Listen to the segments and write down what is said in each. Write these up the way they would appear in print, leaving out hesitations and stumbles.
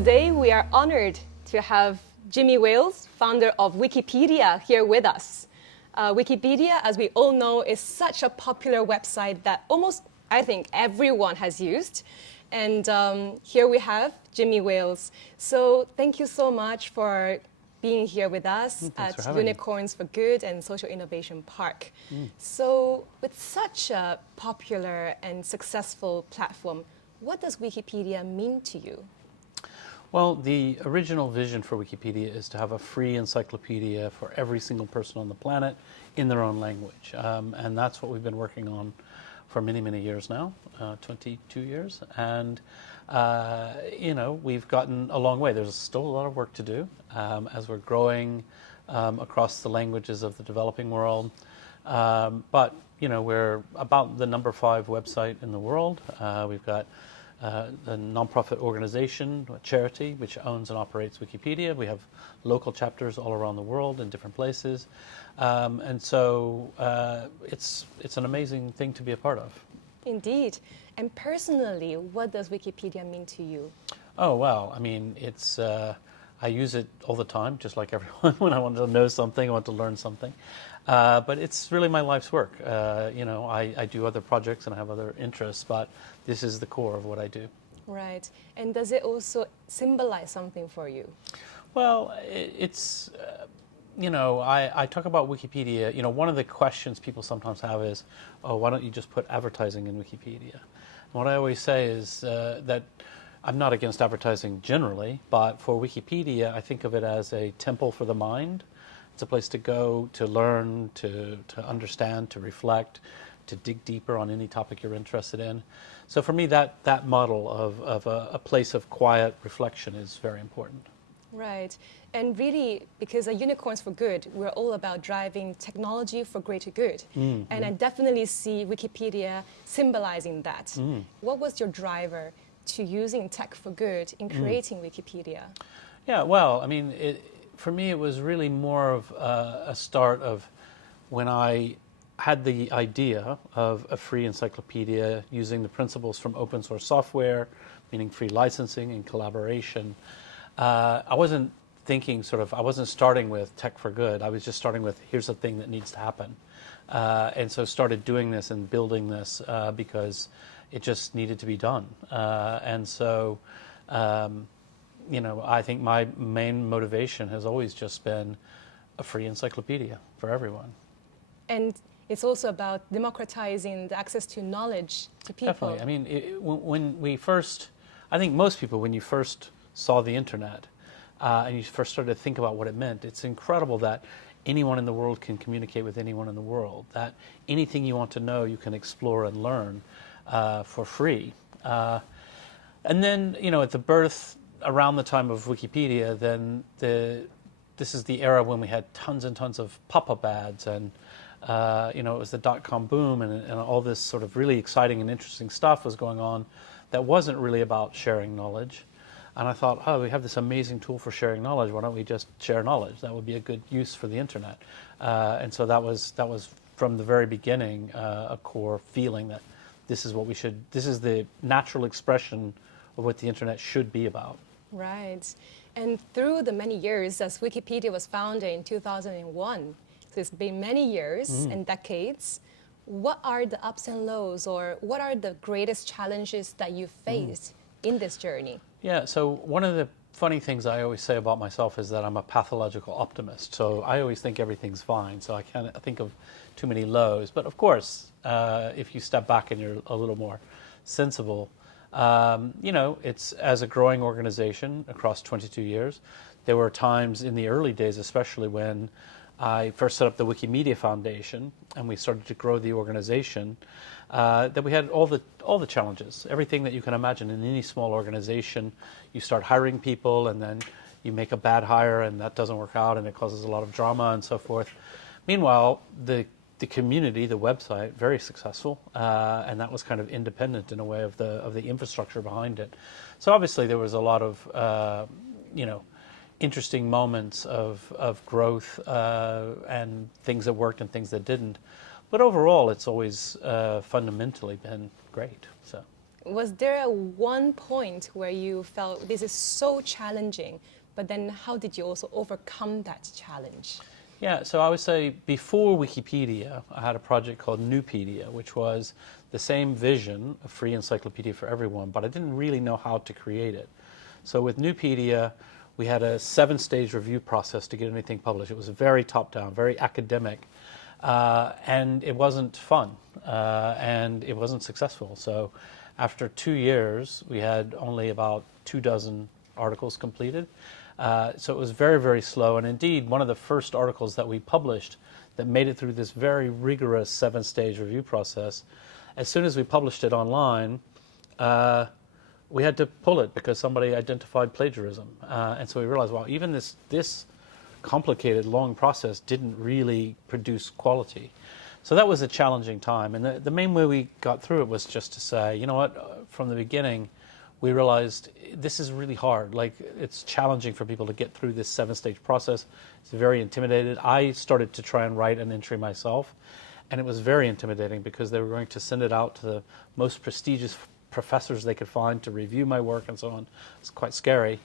Today, we are honored to have Jimmy Wales, founder of Wikipedia, here with us. Wikipedia, as we all know, is such a popular website that almost, I think, everyone has used. And here we have Jimmy Wales. So thank you so much for being here with us at Unicorns for Good and Social Innovation Park. So with such a popular and successful platform, what does Wikipedia mean to you? Well, the original vision for Wikipedia is to have a free encyclopedia for every single person on the planet in their own language. And that's what we've been working on for many, many years now, 22 years. And, you know, we've gotten a long way. There's still a lot of work to do as we're growing across the languages of the developing world. But, you know, we're about the number 5 website in the world. We've got the non-profit organization, a charity, which owns and operates Wikipedia. We have local chapters all around the world in different places. And so it's an amazing thing to be a part of. Indeed. And personally, what does Wikipedia mean to you? Oh, well, I mean, it's, I use it all the time, just like everyone, when I want to know something, I want to learn something. But it's really my life's work. You know, I do other projects and I have other interests, but this is the core of what I do. Right. And does it also symbolize something for you? Well, it's, you know, I talk about Wikipedia. You know, one of the questions people sometimes have is, oh, why don't you just put advertising in Wikipedia? And what I always say is that I'm not against advertising generally, but for Wikipedia, I think of it as a temple for the mind. It's a place to go, to learn, to understand, to reflect, to dig deeper on any topic you're interested in. So for me, that model of a place of quiet reflection is very important. Right. And really, because at Unicorns for Good, we're all about driving technology for greater good. And I definitely see Wikipedia symbolizing that. What was your driver to using tech for good in creating Wikipedia? Yeah, well, I mean, for me, it was really more of a start of when I had the idea of a free encyclopedia using the principles from open source software, meaning free licensing and collaboration. I wasn't thinking I wasn't starting with tech for good. I was just starting with, here's the thing that needs to happen. And so started doing this and building this because it just needed to be done. And so, you know, I think my main motivation has always just been a free encyclopedia for everyone. And it's also about democratizing the access to knowledge to people. Definitely. I mean, when we first, I think most people, when you first saw the internet and you first started to think about what it meant, it's incredible that anyone in the world can communicate with anyone in the world, that anything you want to know you can explore and learn for free. And then, you know, at the birth, around the time of Wikipedia, then this is the era when we had tons and tons of pop-up ads and you know, it was the dot-com boom and all this sort of really exciting and interesting stuff was going on that wasn't really about sharing knowledge. And I thought, oh, we have this amazing tool for sharing knowledge. Why don't we just share knowledge? That would be a good use for the internet. And so that was from the very beginning a core feeling that this is what we should, this is the natural expression of what the internet should be about. Right. And through the many years, as Wikipedia was founded in 2001, so it's been many years and decades, what are the ups and lows, or what are the greatest challenges that you faced in this journey? Yeah, so one of the funny things I always say about myself is that I'm a pathological optimist. So I always think everything's fine, so I can't think of too many lows. But of course, if you step back and you're a little more sensible, you know, it's as a growing organization across 22 years, there were times in the early days, especially when I first set up the Wikimedia Foundation and we started to grow the organization, that we had all the challenges, everything that you can imagine in any small organization. You start hiring people and then you make a bad hire and that doesn't work out and it causes a lot of drama and so forth. Meanwhile, the community, the website, very successful, and that was kind of independent in a way of the infrastructure behind it. So obviously there was a lot of you know, interesting moments of growth and things that worked and things that didn't. But overall, it's always fundamentally been great. So. Was there one point where you felt this is so challenging, but then how did you also overcome that challenge? Yeah, so I would say before Wikipedia, I had a project called Newpedia, which was the same vision, a free encyclopedia for everyone, but I didn't really know how to create it. So with Newpedia, we had a 7-stage review process to get anything published. It was very top-down, very academic, and it wasn't fun, and it wasn't successful. So after 2 years, we had only about 24 articles completed. So it was very, very slow. And indeed, one of the first articles that we published that made it through this very rigorous 7-stage review process, as soon as we published it online, we had to pull it because somebody identified plagiarism. And so we realized, well, even this complicated, long process didn't really produce quality. So that was a challenging time. And the main way we got through it was just to say, you know what, from the beginning, we realized this is really hard. Like, it's challenging for people to get through this 7-stage process. It's very intimidated. I started to try and write an entry myself, and it was very intimidating because they were going to send it out to the most prestigious professors they could find to review my work and so on. It's quite scary.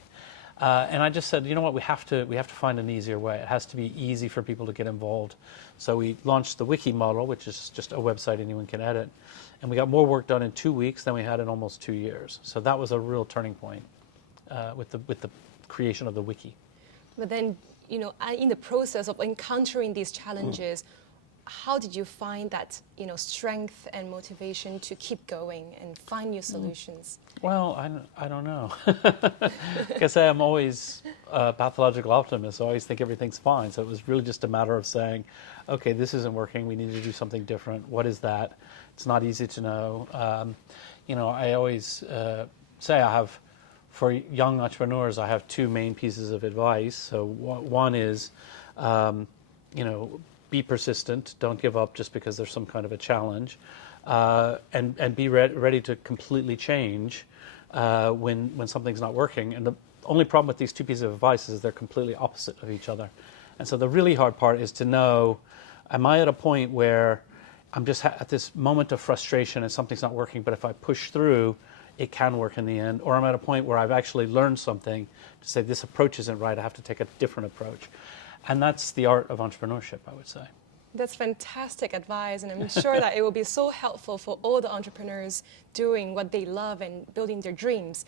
And I just said, you know what, we have to find an easier way. It has to be easy for people to get involved. So we launched the Wiki model, which is just a website anyone can edit. And we got more work done in 2 weeks than we had in almost 2 years. So that was a real turning point with the creation of the Wiki. But then, you know, in the process of encountering these challenges, how did you find that, you know, strength and motivation to keep going and find new solutions? Well, I don't know. Like I say, I'm always a pathological optimist. So I always think everything's fine. So it was really just a matter of saying, okay, this isn't working. We need to do something different. What is that? It's not easy to know. You know, I always say for young entrepreneurs, I have 2 main pieces of advice. So one is, you know, be persistent. Don't give up just because there's some kind of a challenge, and be ready to completely change when something's not working. And the only problem with these 2 pieces of advice is they're completely opposite of each other. And so the really hard part is to know, am I at a point where I'm just at this moment of frustration and something's not working, but if I push through, it can work in the end? Or I'm at a point where I've actually learned something to say this approach isn't right, I have to take a different approach. And that's the art of entrepreneurship, I would say. That's fantastic advice, and I'm sure that it will be so helpful for all the entrepreneurs doing what they love and building their dreams.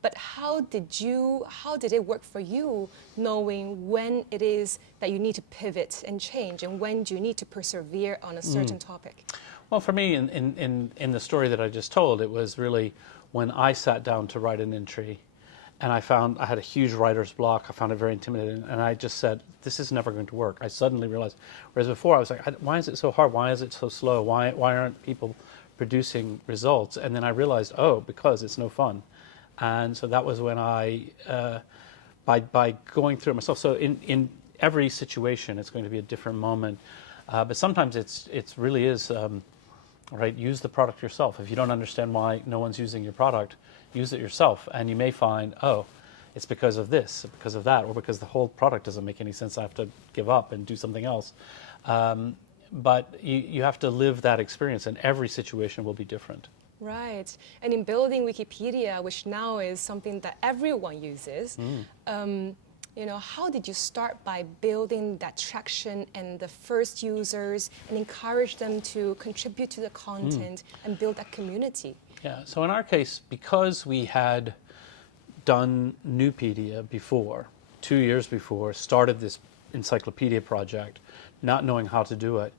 But how did it work for you, knowing when it is that you need to pivot and change, and when do you need to persevere on a certain topic? Well, for me, in the story that I just told, it was really when I sat down to write an entry, and I found I had a huge writer's block. I found it very intimidating, and I just said, this is never going to work. I suddenly realized, whereas before I was like, why is it so hard? Why is it so slow? Why aren't people producing results? And then I realized, oh, because it's no fun. And so that was when I, by going through it myself, so in every situation, it's going to be a different moment. But sometimes it really is, right, use the product yourself. If you don't understand why no one's using your product, use it yourself. And you may find, oh, it's because of this, because of that, or because the whole product doesn't make any sense. I have to give up and do something else. But you have to live that experience, and every situation will be different. Right. And in building Wikipedia, which now is something that everyone uses, you know, how did you start by building that traction and the first users and encourage them to contribute to the content and build that community? Yeah, so in our case, because we had done Newpedia before, 2 years before, started this encyclopedia project, not knowing how to do it,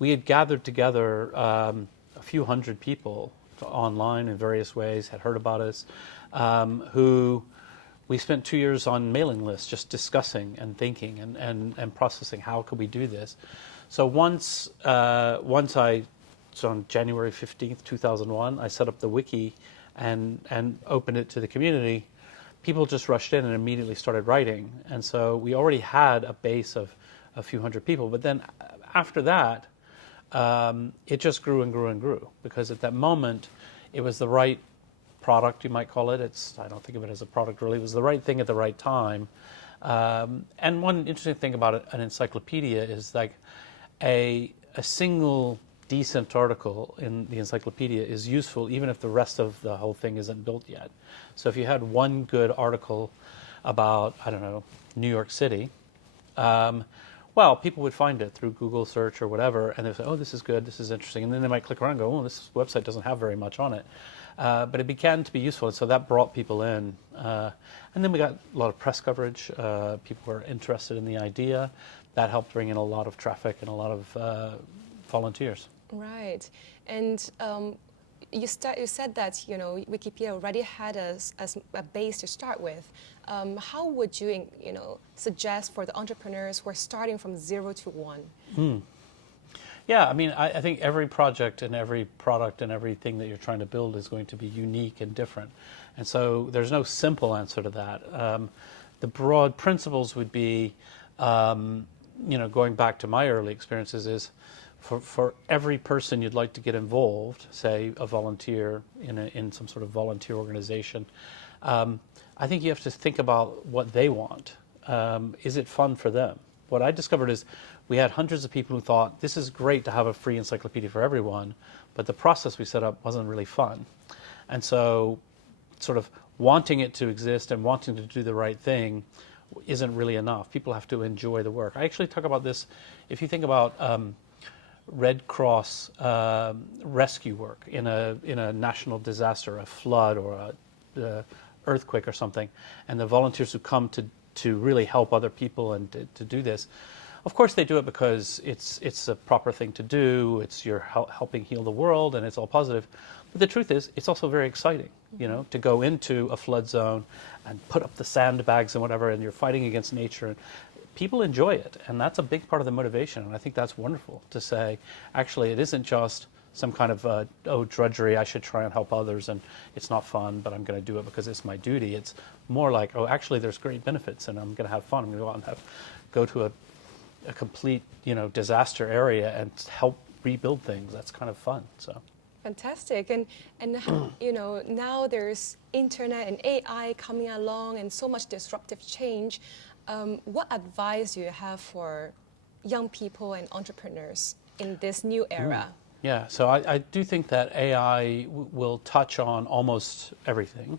we had gathered together a few hundred people online in various ways, had heard about us, who we spent 2 years on mailing lists just discussing and thinking and processing how could we do this. So once on January 15th, 2001, I set up the wiki and opened it to the community. People just rushed in and immediately started writing. And so we already had a base of a few hundred people. But then after that, it just grew and grew and grew, because at that moment, it was the right product, you might call it. I don't think of it as a product really. It was the right thing at the right time. And one interesting thing about an encyclopedia is like a single decent article in the encyclopedia is useful even if the rest of the whole thing isn't built yet. So if you had one good article about, I don't know, New York City, well, people would find it through Google search or whatever, and they'd say, oh, this is good, this is interesting, and then they might click around and go, oh, this website doesn't have very much on it. But it began to be useful, and so that brought people in. And then we got a lot of press coverage. People were interested in the idea. That helped bring in a lot of traffic and a lot of volunteers. Right. And you said that, you know, Wikipedia already had a base to start with. How would you, you know, suggest for the entrepreneurs who are starting from 0 to 1? Yeah, I mean, I think every project and every product and everything that you're trying to build is going to be unique and different. And so there's no simple answer to that. The broad principles would be, you know, going back to my early experiences, is for every person you'd like to get involved, say a volunteer in some sort of volunteer organization, I think you have to think about what they want. Is it fun for them? What I discovered is we had hundreds of people who thought this is great to have a free encyclopedia for everyone, but the process we set up wasn't really fun. And so sort of wanting it to exist and wanting to do the right thing isn't really enough. People have to enjoy the work. I actually talk about this, if you think about Red Cross rescue work in a national disaster, a flood or a earthquake or something, and the volunteers who come to really help other people and to do this. Of course they do it because it's a proper thing to do, you're helping heal the world and it's all positive. But the truth is, it's also very exciting, you know, to go into a flood zone and put up the sandbags and whatever, and you're fighting against nature. People enjoy it, and that's a big part of the motivation, and I think that's wonderful to say, actually, it isn't just some kind of, drudgery, I should try and help others, and it's not fun, but I'm going to do it because it's my duty. It's more like, oh, actually, there's great benefits, and I'm going to have fun. I'm going to go out and go to a complete, you know, disaster area and help rebuild things. That's kind of fun. So fantastic. And you know, now there's internet and AI coming along and so much disruptive change. What advice do you have for young people and entrepreneurs in this new era? Yeah, so I do think that AI will touch on almost everything.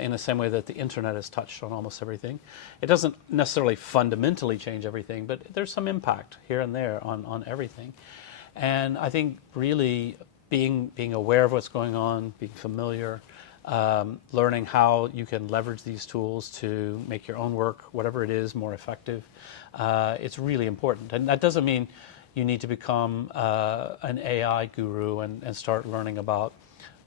In the same way that the internet has touched on almost everything. It doesn't necessarily fundamentally change everything, but there's some impact here and there on everything. And I think really being aware of what's going on, being familiar, learning how you can leverage these tools to make your own work, whatever it is, more effective, it's really important. And that doesn't mean you need to become an AI guru and start learning about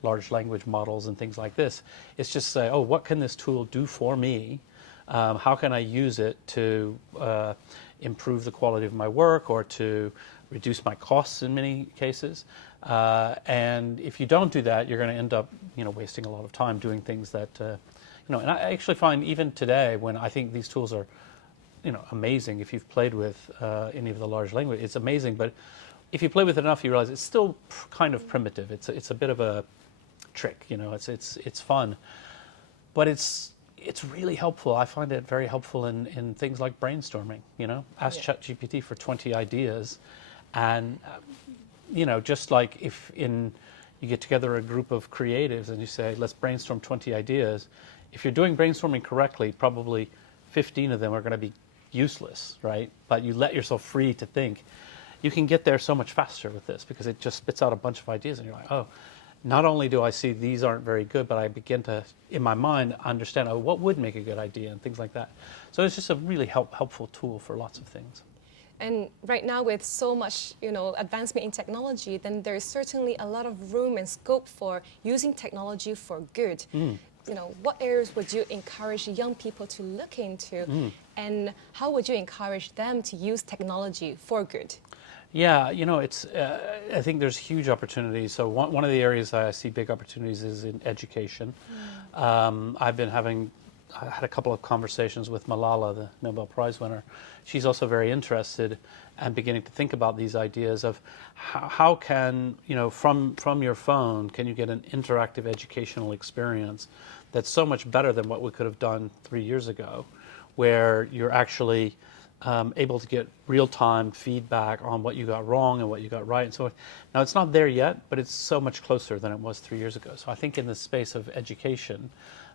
large language models and things like this. It's just say, oh, what can this tool do for me? How can I use it to improve the quality of my work or to reduce my costs in many cases? And if you don't do that, you're going to end up, you know, wasting a lot of time doing things that, you know. And I actually find even today, when I think these tools are, you know, amazing. If you've played with any of the large language, it's amazing. But if you play with it enough, you realize it's still kind of primitive. It's a bit of a trick, you know. It's fun, but it's really helpful. I find it very helpful in things like brainstorming. You know, ask ChatGPT for 20 ideas, and you know, just like if you get together a group of creatives and you say, let's brainstorm 20 ideas. If you're doing brainstorming correctly, probably 15 of them are going to be useless, right? But you let yourself free to think. You can get there so much faster with this because it just spits out a bunch of ideas, and you're like, oh. Not only do I see these aren't very good, but I begin to, in my mind, understand, oh, what would make a good idea and things like that. So it's just a really helpful tool for lots of things. And right now, with so much, you know, advancement in technology, then there's certainly a lot of room and scope for using technology for good. You know, what areas would you encourage young people to look into, and how would you encourage them to use technology for good? Yeah, you know, it's. I think there's huge opportunities. So one of the areas I see big opportunities is in education. I had a couple of conversations with Malala, the Nobel Prize winner. She's also very interested and beginning to think about these ideas of how can, you know, from your phone, can you get an interactive educational experience that's so much better than what we could have done 3 years ago, where you're actually able to get real-time feedback on what you got wrong and what you got right and so on. Now, it's not there yet, but it's so much closer than it was 3 years ago. So I think in the space of education,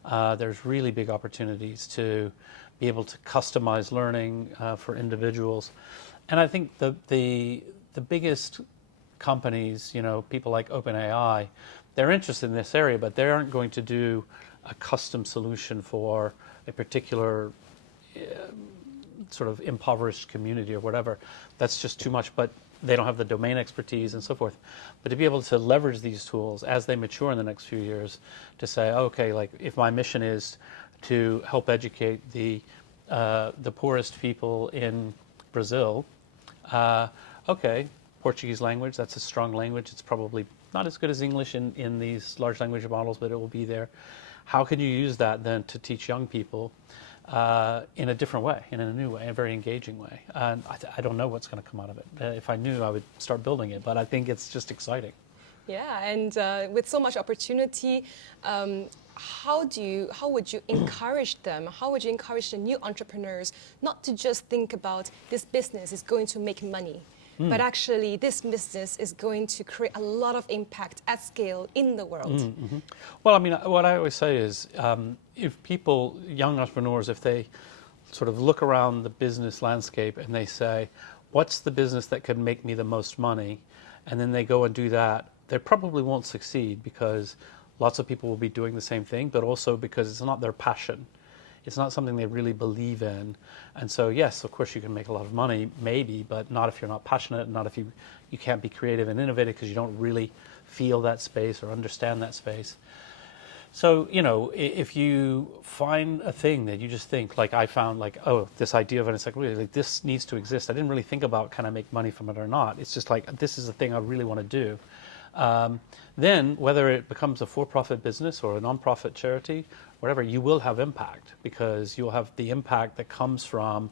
there's really big opportunities to be able to customize learning for individuals. And I think the biggest companies, people like OpenAI, they're interested in this area, but they aren't going to do a custom solution for a particular sort of impoverished community or whatever. That's just too much, but they don't have the domain expertise and so forth. But to be able to leverage these tools as they mature in the next few years to say, okay, like if my mission is to help educate the poorest people in Brazil, okay, Portuguese language, that's a strong language. It's probably not as good as English in these large language models, but it will be there. How can you use that then to teach young people in a different way, in a new way, a very engaging way? And I don't know what's going to come out of it. If I knew, I would start building it, but I think it's just exciting. Yeah, and with so much opportunity, how would you encourage them? How would you encourage the new entrepreneurs not to just think about this business is going to make money, but actually this business is going to create a lot of impact at scale in the world? Mm-hmm. Well, I mean, what I always say is if people, young entrepreneurs, if they sort of look around the business landscape and they say, what's the business that could make me the most money? And then they go and do that, they probably won't succeed because lots of people will be doing the same thing, but also because it's not their passion. It's not something they really believe in. And so, yes, of course you can make a lot of money, maybe, but not if you're not passionate, not if you can't be creative and innovative because you don't really feel that space or understand that space. So, if you find a thing that you just think, like I found, like, oh, this idea of an encyclopedia, like this needs to exist. I didn't really think about can I make money from it or not. It's just like, this is the thing I really want to do. Then whether it becomes a for-profit business or a non-profit charity, whatever, you will have impact because you'll have the impact that comes from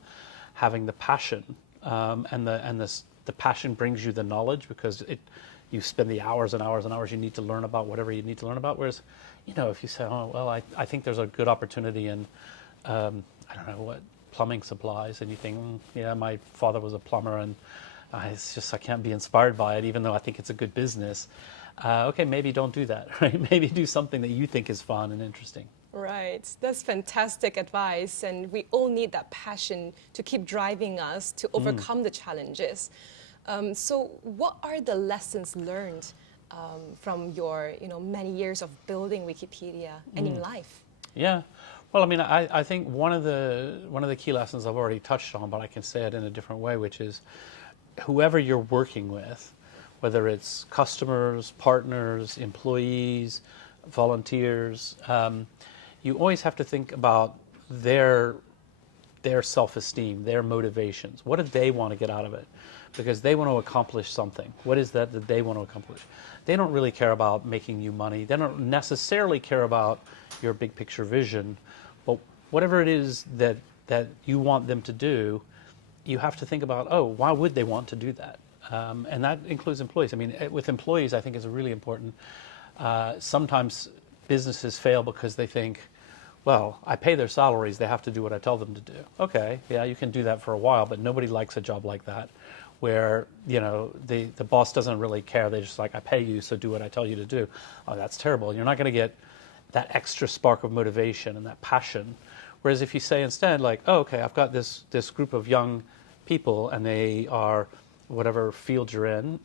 having the passion, and the passion brings you the knowledge because you spend the hours and hours and hours you need to learn about whatever you need to learn about. Whereas, if you say, oh, well, I think there's a good opportunity in, I don't know what, plumbing supplies, and you think, yeah, my father was a plumber and it's just I can't be inspired by it, even though I think it's a good business. Okay, maybe don't do that, right? Maybe do something that you think is fun and interesting. Right, that's fantastic advice, and we all need that passion to keep driving us to overcome the challenges. So what are the lessons learned from your many years of building Wikipedia and in life? Yeah. Well, I mean, I think one of the key lessons I've already touched on, but I can say it in a different way, which is whoever you're working with, whether it's customers, partners, employees, volunteers, you always have to think about their self-esteem, their motivations. What do they want to get out of it? Because they want to accomplish something. What is that they want to accomplish? They don't really care about making you money. They don't necessarily care about your big picture vision. But whatever it is that you want them to do, you have to think about, oh, why would they want to do that? And that includes employees. I mean, with employees, I think it's really important. Sometimes businesses fail because they think, well, I pay their salaries, they have to do what I tell them to do. Okay, yeah, you can do that for a while, but nobody likes a job like that, where the boss doesn't really care. They're just like, I pay you, so do what I tell you to do. Oh, that's terrible. You're not going to get that extra spark of motivation and that passion. Whereas if you say instead, like, oh, okay, I've got this group of young people, and they are whatever field you're in,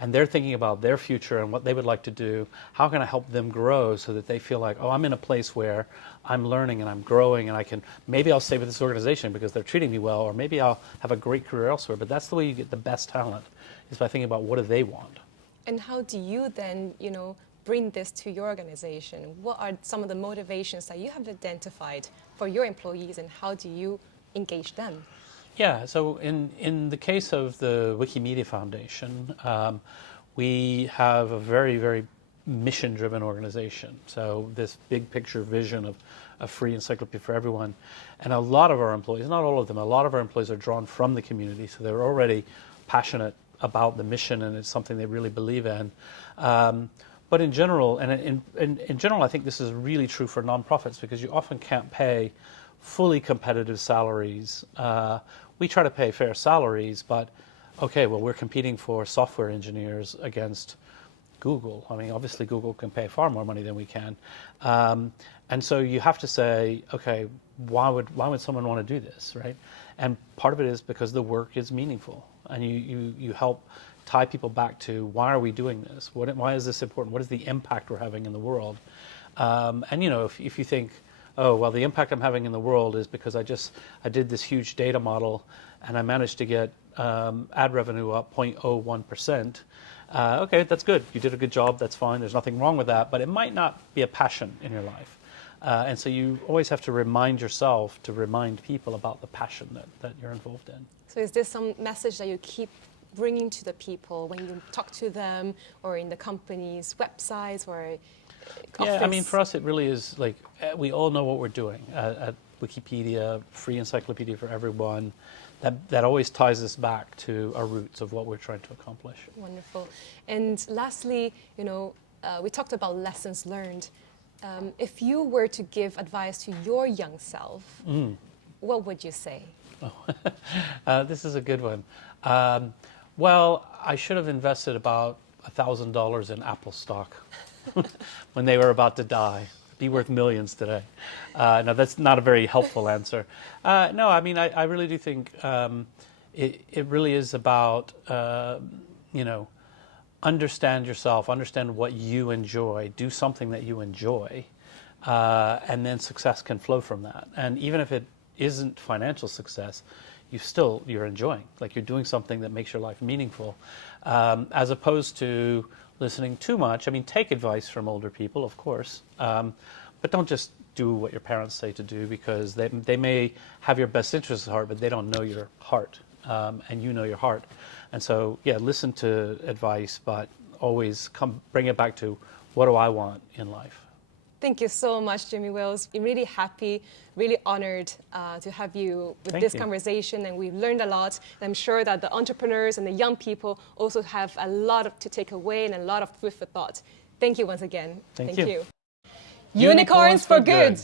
and they're thinking about their future and what they would like to do. How can I help them grow so that they feel like, oh, I'm in a place where I'm learning and I'm growing, and maybe I'll stay with this organization because they're treating me well, or maybe I'll have a great career elsewhere. But that's the way you get the best talent, is by thinking about what do they want. And how do you then, bring this to your organization? What are some of the motivations that you have identified for your employees, and how do you engage them? Yeah, so in the case of the Wikimedia Foundation, we have a very, very mission-driven organization. So this big picture vision of a free encyclopedia for everyone. And a lot of our employees, not all of them, a lot of our employees are drawn from the community, so they're already passionate about the mission, and it's something they really believe in. But in general, and in general, I think this is really true for nonprofits, because you often can't pay fully competitive salaries we try to pay fair salaries, but okay, well, we're competing for software engineers against Google. I mean, obviously Google can pay far more money than we can. And so you have to say, okay, why would someone want to do this, right? And part of it is because the work is meaningful, and you help tie people back to, why are we doing this? Why is this important? What is the impact we're having in the world? And you know, if you think, oh, well, the impact I'm having in the world is because I did this huge data model and I managed to get ad revenue up 0.01%. Okay, that's good. You did a good job. That's fine. There's nothing wrong with that. But it might not be a passion in your life. And so you always have to remind yourself to remind people about the passion that you're involved in. So is there some message that you keep bringing to the people when you talk to them, or in the company's websites, or office? Yeah, I mean, for us, it really is like, we all know what we're doing at Wikipedia, free encyclopedia for everyone. That always ties us back to our roots of what we're trying to accomplish. Wonderful. And lastly, you know, we talked about lessons learned. If you were to give advice to your young self, what would you say? Oh, this is a good one. Well, I should have invested about $1,000 in Apple stock when they were about to die. Be worth millions today. No, that's not a very helpful answer. No, I mean, I really do think it really is about, you know, understand yourself, understand what you enjoy, do something that you enjoy, and then success can flow from that. And even if it isn't financial success, you're enjoying, like you're doing something that makes your life meaningful, as opposed to listening too much. I mean, take advice from older people, of course, but don't just do what your parents say to do, because they may have your best interests at heart, but they don't know your heart, and you know your heart. And so, yeah, listen to advice, but always bring it back to, what do I want in life? Thank you so much, Jimmy Wales. I'm really happy, really honored to have you with this conversation, and we've learned a lot. And I'm sure that the entrepreneurs and the young people also have a lot to take away and a lot of food for thought. Thank you once again. Thank you. Unicorns for good.